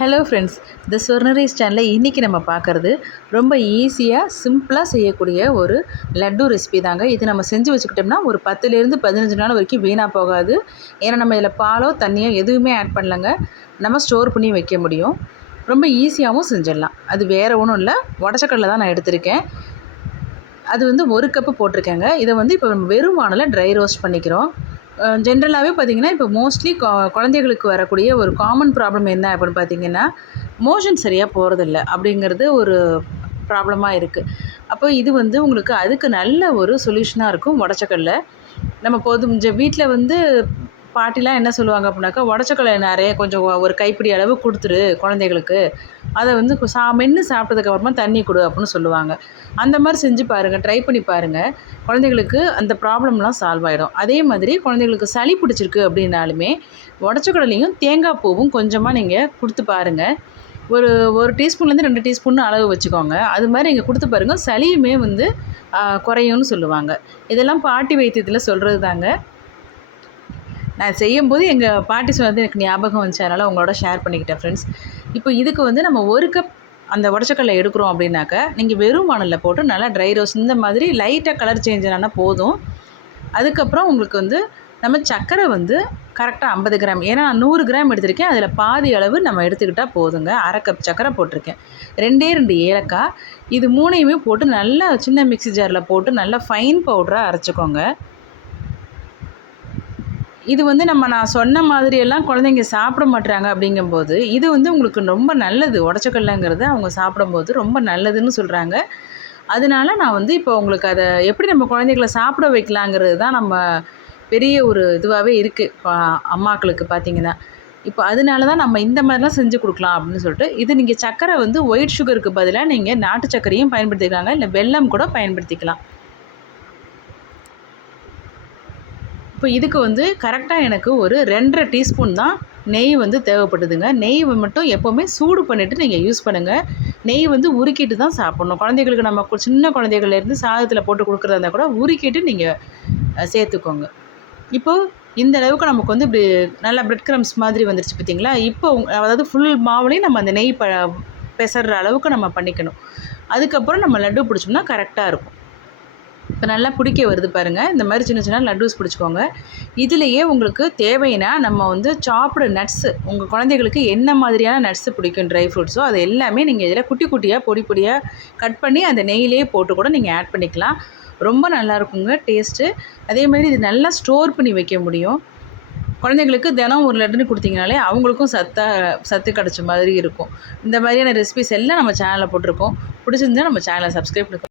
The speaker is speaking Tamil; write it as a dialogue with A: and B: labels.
A: ஹலோ ஃப்ரெண்ட்ஸ் இந்த சொர்ணரை சேனலில் இன்றைக்கி நம்ம பார்க்குறது ரொம்ப ஈஸியாக சிம்பிளாக செய்யக்கூடிய ஒரு லட்டு ரெசிபி தாங்க. இது நம்ம செஞ்சு வச்சுக்கிட்டோம்னா ஒரு பத்துலேருந்து பதினஞ்சு நாள் வரைக்கும் வீணாக போகாது. ஏன்னா நம்ம இதில் பாலோ தண்ணியோ எதுவுமே ஆட் பண்ணலங்க. நம்ம ஸ்டோர் பண்ணி வைக்க முடியும். ரொம்ப ஈஸியாகவும் செஞ்சிடலாம். அது வேறு ஒன்றும் இல்லை. உடச்சக்கடலை தான் நான் எடுத்திருக்கேன். அது வந்து ஒரு கப்பு போட்டிருக்கேங்க. இதை வந்து இப்போ வெறும் வானலை ட்ரை ரோஸ்ட் பண்ணிக்கிறோம். ஜென்ரலாகவே பார்த்திங்கன்னா இப்போ மோஸ்ட்லி குழந்தைகளுக்கு வரக்கூடிய ஒரு காமன் ப்ராப்ளம் என்ன அப்படின்னு பார்த்தீங்கன்னா மோஷன் சரியாக போகிறதில்ல அப்படிங்கிறது ஒரு ப்ராப்ளமாக இருக்குது அப்போ இது வந்து உங்களுக்கு அதுக்கு நல்ல ஒரு சொல்யூஷனாக இருக்கும் உடச்சக்கல்ல. நம்ம போதும் வீட்டில் வந்து பாட்டிலாம் என்ன சொல்லுவாங்க அப்படின்னாக்கா உடச்சக்கல்லை நிறைய கொஞ்சம் ஒரு கைப்பிடி அளவு கொடுத்துரு குழந்தைகளுக்கு. அதை வந்து சா மென்று சாப்பிட்டதுக்கப்புறமா தண்ணி கொடு அப்படின்னு சொல்லுவாங்க. அந்த மாதிரி செஞ்சு பாருங்கள் ட்ரை பண்ணி பாருங்கள் குழந்தைகளுக்கு அந்த ப்ராப்ளம்லாம் சால்வ் ஆகிடும் அதே மாதிரி குழந்தைகளுக்கு சளி பிடிச்சிருக்கு அப்படின்னாலுமே உடச்ச கடலையும் தேங்காய் பூவும் கொஞ்சமாக நீங்கள் கொடுத்து பாருங்கள் ஒரு ஒரு டீஸ்பூன்லேருந்து ரெண்டு டீஸ்பூன் அளவு வச்சுக்கோங்க. அது மாதிரி இங்கே கொடுத்து பாருங்கள் சளியுமே வந்து குறையும்னு சொல்லுவாங்க. இதெல்லாம் பாட்டி வைத்தியத்தில் சொல்கிறது தாங்க நான் செய்யும்போது எங்கள் பாட்டி சொன்னது எனக்கு ஞாபகம் வந்துச்சு அதனால் உங்களோட ஷேர் பண்ணிக்கிட்டேன் ஃப்ரெண்ட்ஸ் இப்போ இதுக்கு வந்து நம்ம ஒரு கப் அந்த உடச்சக்கல்லை எடுக்கிறோம் அப்படின்னாக்கா நீங்கள் வெறும் வானலில் போட்டு நல்லா ட்ரை ரோஸ் இந்த மாதிரி லைட்டாக கலர் சேஞ்ச் ஆனால் போதும். அதுக்கப்புறம் உங்களுக்கு வந்து நம்ம சர்க்கரை வந்து கரெக்டாக ஐம்பது கிராம் ஏன்னா நான் நூறு கிராம் எடுத்திருக்கேன் அதில் பாதி அளவு நம்ம எடுத்துக்கிட்டால் போதுங்க. அரை கப் சர்க்கரை போட்டிருக்கேன். ரெண்டே ரெண்டு ஏலக்காய் இது மூணையுமே போட்டு நல்லா சின்ன மிக்சி ஜாரில் போட்டு நல்லா ஃபைன் பவுடராக அரைச்சிக்கோங்க. இது வந்து நம்ம நான் சொன்ன மாதிரியெல்லாம் குழந்தைங்க சாப்பிட மாட்டுறாங்க அப்படிங்கும்போது இது வந்து உங்களுக்கு ரொம்ப நல்லது. உடச்சக்கல்லங்கிறது அவங்க சாப்பிடும்போது ரொம்ப நல்லதுன்னு சொல்கிறாங்க அதனால நான் வந்து இப்போ உங்களுக்கு அதை எப்படி நம்ம குழந்தைகள சாப்பிட வைக்கலாங்கிறது தான் நம்ம பெரிய ஒரு இதுவாகவே இருக்குது இப்போ அம்மாக்களுக்கு பார்த்தீங்கன்னா. இப்போ அதனால தான் நம்ம இந்த மாதிரிலாம் செஞ்சு கொடுக்கலாம் அப்படின்னு சொல்லிட்டு இது நீங்கள் சர்க்கரை வந்து ஒயிட் சுகருக்கு பதிலாக நீங்கள் நாட்டு சர்க்கரையும் பயன்படுத்திக்கலாங்க. இல்லை வெல்லம் கூட பயன்படுத்திக்கலாம். இப்போ இதுக்கு வந்து கரெக்டாக எனக்கு ஒரு ரெண்டரை டீஸ்பூன் தான் நெய் வந்து தேவைப்படுதுங்க. நெய் மட்டும் எப்போவுமே சூடு பண்ணிவிட்டு நீங்கள் யூஸ் பண்ணுங்கள் நெய் வந்து உருக்கிட்டு தான் சாப்பிட்ணும். குழந்தைகளுக்கு நம்ம சின்ன குழந்தைகள்லேருந்து சாதத்தில் போட்டு கொடுக்குறதா இருந்தால் கூட உருக்கிட்டு நீங்கள் சேர்த்துக்கோங்க. இப்போது இந்த அளவுக்கு நமக்கு வந்து இப்படி நல்லா பிரெட் க்ரம்ஸ் மாதிரி வந்துருச்சு பார்த்தீங்களா இப்போ அதாவது ஃபுல் மாவுலேயும் நம்ம அந்த நெய் ப பெசற அளவுக்கு நம்ம பண்ணிக்கணும். அதுக்கப்புறம் நம்ம லட்டு பிடிச்சோம்னா கரெக்டாக இருக்கும். இப்போ நல்லா பிடிக்க வருது பாருங்கள் இந்த மாதிரி சின்ன சின்ன லட்டூஸ் பிடிச்சிக்கோங்க. இதுலேயே உங்களுக்கு தேவைன்னா நம்ம வந்து சாப்பிட நட்ஸு உங்கள் குழந்தைகளுக்கு என்ன மாதிரியான நட்ஸு பிடிக்கும் ட்ரை ஃப்ரூட்ஸோ அது எல்லாமே நீங்கள் இதில் குட்டி குட்டியாக பொடி பொடியாக கட் பண்ணி அந்த நெய்யிலே போட்டு கூட நீங்கள் ஆட் பண்ணிக்கலாம். ரொம்ப நல்லாயிருக்குங்க டேஸ்ட்டு அதேமாதிரி இது நல்லா ஸ்டோர் பண்ணி வைக்க முடியும். குழந்தைங்களுக்கு தினம் ஒரு லட்டுன்னு கொடுத்தீங்கனாலே அவங்களுக்கும் சத்தாக சத்து கிடச்ச மாதிரி இருக்கும். இந்த மாதிரியான ரெசிபிஸ் எல்லாம் நம்ம சேனலில் போட்டிருக்கோம். பிடிச்சிருந்தா நம்ம சேனலை சப்ஸ்கிரைப் பண்ணி